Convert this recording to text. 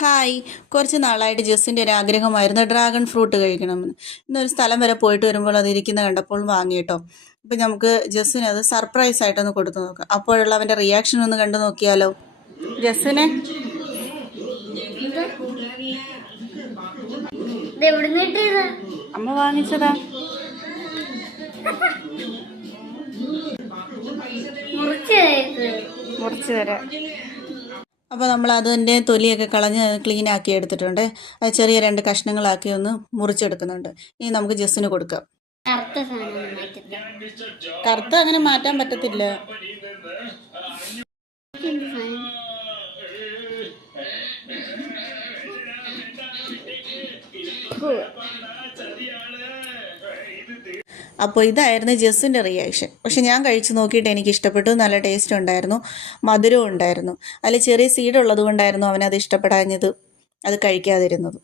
Hi, കുറച്ച് നാളായിട്ട് ജസ്സിൻ്റെ ഒരു ആഗ്രഹമായിരുന്നു ഡ്രാഗൺ ഫ്രൂട്ട് കഴിക്കണമെന്ന്. ഇന്നൊരു സ്ഥലം വരെ പോയിട്ട് വരുമ്പോൾ അത് ഇരിക്കുന്ന കണ്ടപ്പോൾ വാങ്ങിയിട്ടോ. അപ്പം നമുക്ക് ജസ്സിന് അത് സർപ്രൈസ് ആയിട്ടൊന്ന് കൊടുത്തു നോക്കാം. അപ്പോഴുള്ള അവൻ്റെ റിയാക്ഷൻ ഒന്ന് കണ്ടു നോക്കിയാലോ. ജസ്സിനെ അമ്മ വാങ്ങിച്ചതാ. മുറിച്ച് തരാം. അപ്പോൾ നമ്മൾ അതിൻ്റെ തൊലിയൊക്കെ കളഞ്ഞ് ക്ലീൻ ആക്കി എടുത്തിട്ടുണ്ട്. അത് ചെറിയ 2 കഷ്ണങ്ങളാക്കി ഒന്ന് മുറിച്ചെടുക്കുന്നുണ്ട്. ഇനി നമുക്ക് ജസ്സിന് കൊടുക്കാം. കറുത്ത അങ്ങനെ മാറ്റാൻ പറ്റത്തില്ല. അപ്പോൾ ഇതായിരുന്നു ജസ്സിൻ്റെ റിയാക്ഷൻ. പക്ഷെ ഞാൻ കഴിച്ച് നോക്കിയിട്ട് എനിക്ക് ഇഷ്ടപ്പെട്ടു. നല്ല ടേസ്റ്റ് ഉണ്ടായിരുന്നു, മധുരവും ഉണ്ടായിരുന്നു. അതിൽ ചെറിയ സീഡ് ഉള്ളത് കൊണ്ടായിരുന്നു അവനത് ഇഷ്ടപ്പെടാഞ്ഞത്, അത് കഴിക്കാതിരുന്നത്.